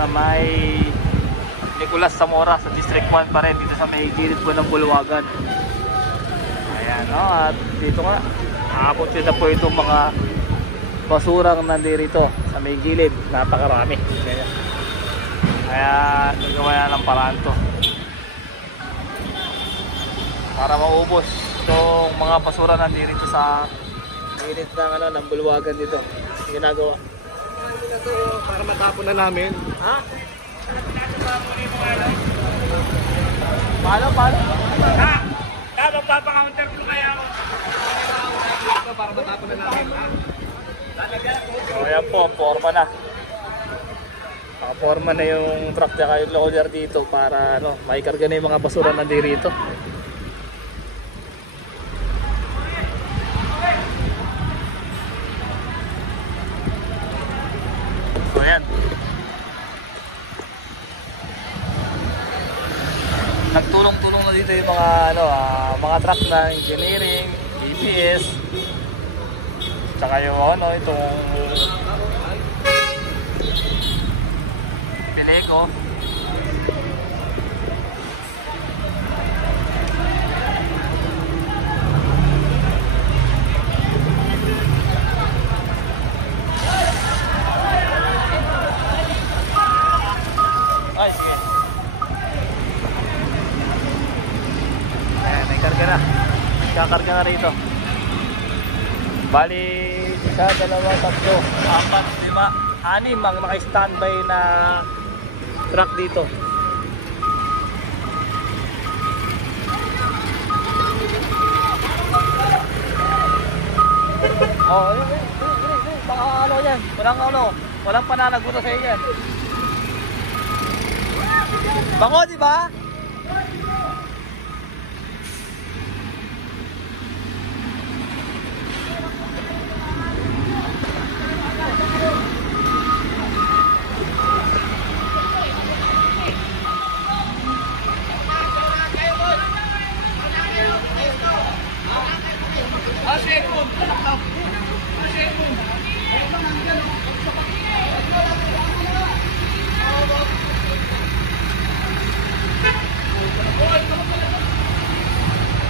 sa may Nicolas Zamora sa District 1 pa rin, dito sa may gilid po ng Bulwagan. Ayan, at dito nga aabot na po itong mga basurang nandirito sa may gilid, napakarami. Kaya nagawa na ng paraan to para maubos itong mga basura nandirito sa gilid ng, ng Bulwagan dito. Ginagawa ito para matapon na namin. Ha? Paano? Ha? Tapos papakounter ko kaya ako. Ito para matapon na namin. So ayan po, forma na. Nakaporma na yung truck at yung loader dito para maikarga na yung mga basura nandirito. So ayan. Nagtulong-tulong na dito yung mga truck na engineering, EPS, tsaka yung itong Pileco. Ay, sige. Ayan, may karga na. Kakarga na rito. Bali, isa, dalawa, tatlo, apat, lima, anim ang naka-standby na truck dito. Oh, baka yan. Walang pananaguto sa iyo yan. Bango, di ba?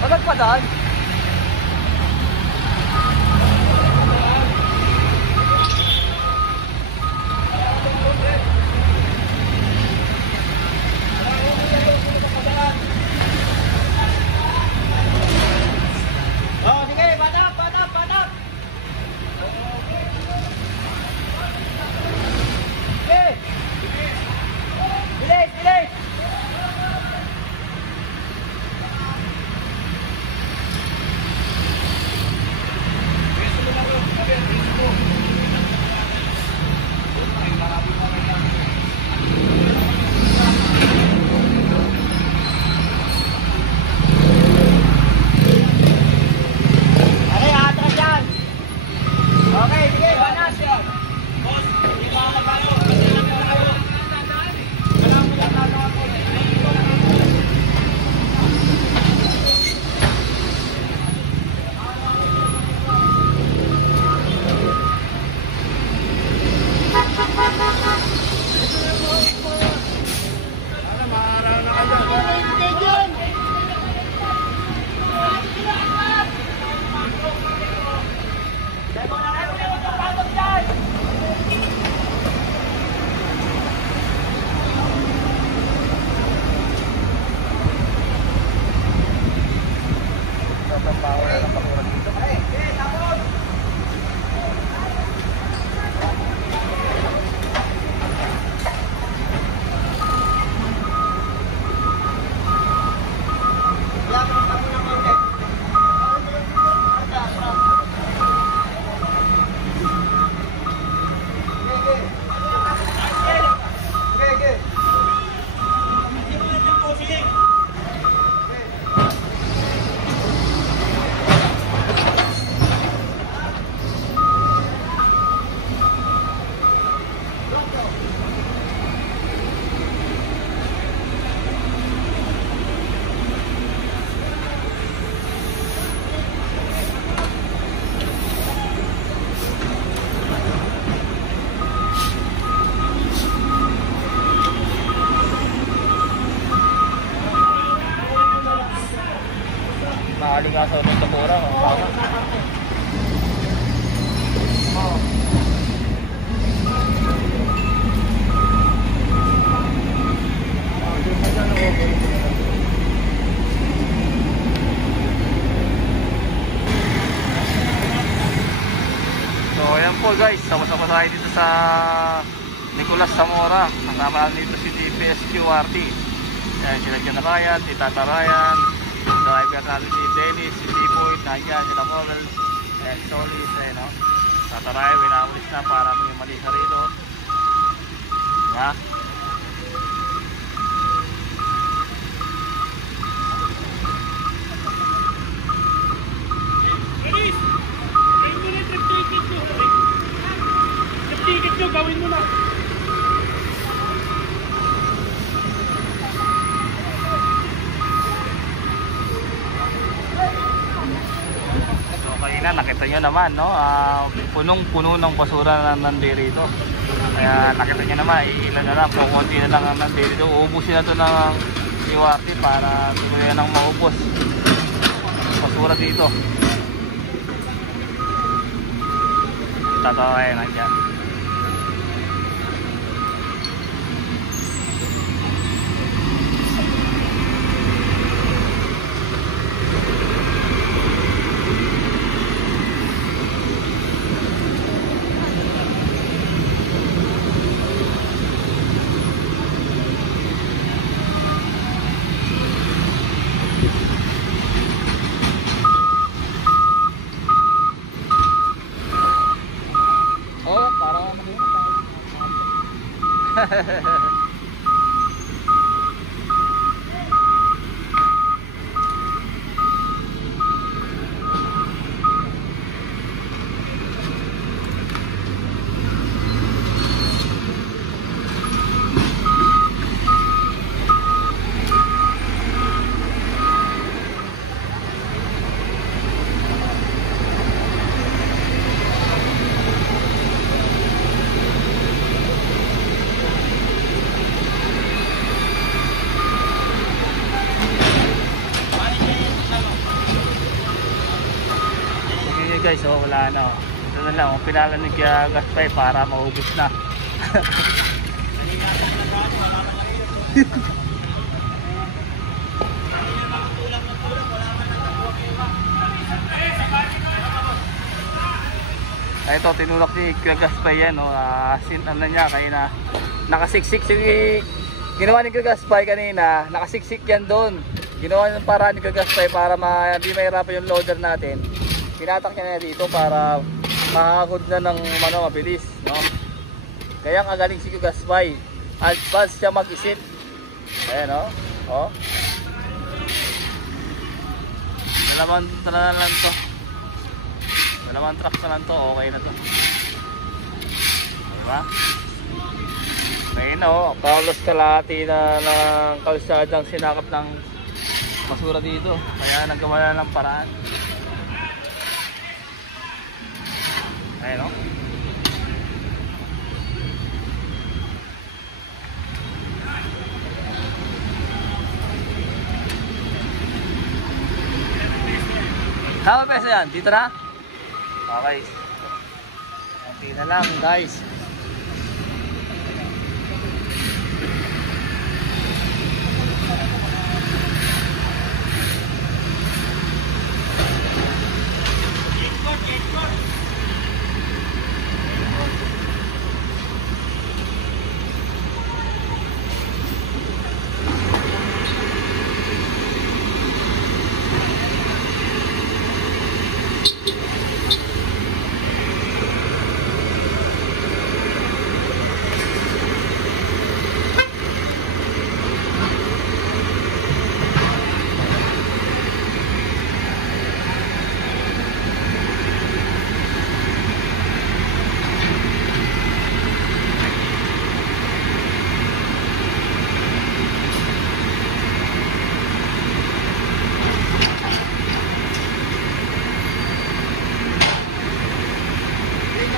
Magag pa daan? Oh, sige, padap. Okay. Bilis. nakaligasaw ng Tamora. So ayan po guys, sama-sama tayo dito sa Nicolas Zamora. Kasama namin dito si DPS QRT. Ayan sila Ryan, si Tata Ryan, driver natin si Dennis, si Tipoy, nandiyan sila Morals, and Solis, no? Tata Ryan, winamulis na para may mali sa rito. Yeah. Ticket nyo, gawin mo na. So kanina nakita nyo naman, no? Punong-puno ng basura na nandito. Kaya nakita nyo naman, ilan na lang, kukunti na lang ang nandito. Uubusin na ito ng QRT para tuloy nang maubos basura dito. Tatawain nandiyan. Guys, oh, wala na, oh. Ito na lang, oh, pinala ng gas pipe para maubos na. Ito, tinulak ni gas pipe yan, oh. Ano niya, kaya na nakasiksik ginawa ni gas pipe kanina, nakasiksik yan doon. Ginawa ng paraan ni gas pipe para hindi mahirapan yung loader natin. Pinatak niya na dito para makakagod na ng mabilis, no? Kaya ang agaling si Gaspay, advance siya mag-isip. Ayan, no? Oh. Dalawang na lang to. Dalawang trucks na lang to, okay na to. Diba? Ngayon, oh, Carlos kalahati na ng kalsadang sinakap ng basura dito. Kaya nagkamala ng paraan. Ayan, no? Tama peso yan? Dito na? Okay. Kunti na lang guys.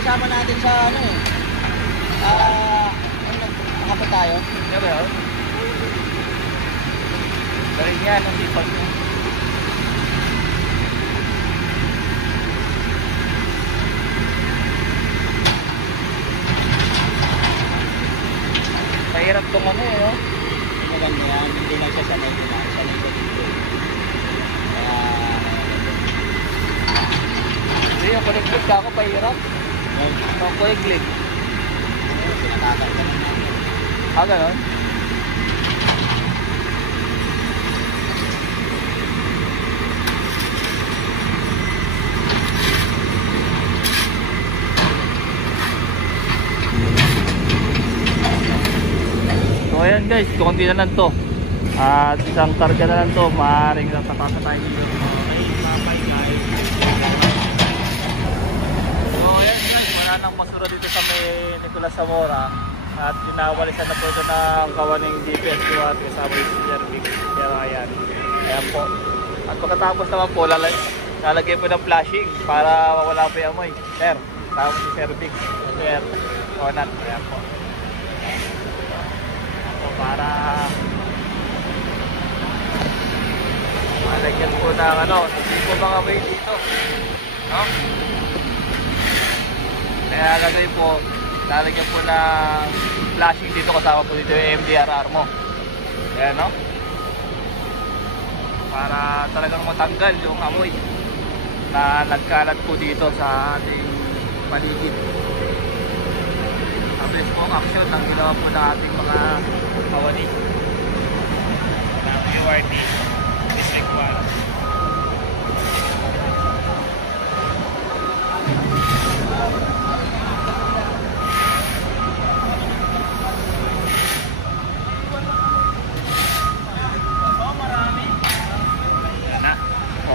Kasama natin sa ano eh. Nakapot tayo. Kaya ba yun? Galing yan ang sipag niya. Kuliklik ka ako, pahirap. Ang kuliklik. Pinatatak ka lang natin. Ah, ganon? So ayan guys, konti na lang to. At isang karga na lang to, maaaring natapasa tayo dito. Okay, mamay guys. So ayan guys, wala nang basura dito sa may Nicolas Zamora. At pinawalisan na po ito ng kawaning GPS ko at kasama yung Jervic. Pero ayan, ayan po. At pagkatapos naman po, lalagay po ng flashing para mawala po yung amoy. Sir, tawag si Jervic. Sir, Ronald, ayan po. Para malagyan po ng ano, hindi po mga way dito, no? Kaya lalagyan po ng flashing dito, kasama po dito yung MDRR mo. Ayan, no? Para talagang matanggal yung amoy na nagkalat po dito sa ating paligid. Mabilis po ang action ng ginawa po na ating mga kawani ng URT District 1.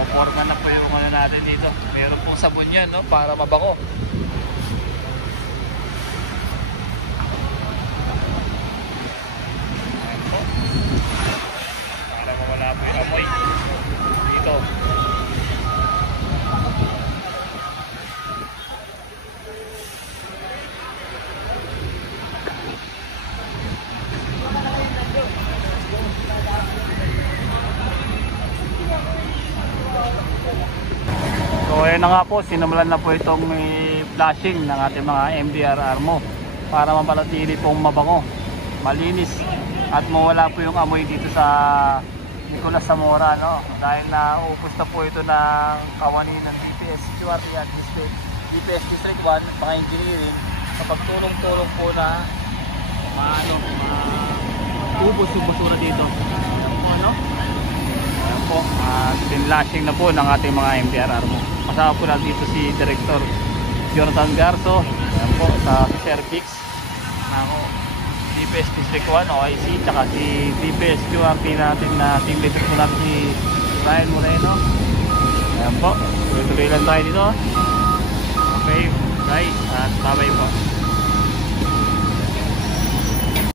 Forma na po yung ano natin dito. Meron pong sabon yan, no? Para mabango. Para mawala po yung amoy dito. So ayun na nga po, sinimulan na po itong flashing ng ating mga MDRR mo para mapanatili pong mabango, malinis at mawala po yung amoy dito sa Nicolas Zamora, no? Dahil naupos na po ito ng kawani ng DPS QRT at DPS District 1 mga engineering kapag tulong-tulong po na ubos yung basura dito. Ano? Ayan po, pinlashing na po ng ating mga MDRR mo. Kasama po natin dito si Director Jonathan Garso. Ayan po, sa Servix ng DPS District 1 OIC, tsaka si DPS QRT natin na team leader po natin si Ryan Moreno. Ayan po, tuloy-tuloy lang tayo dito. Okay guys, at bye bye po.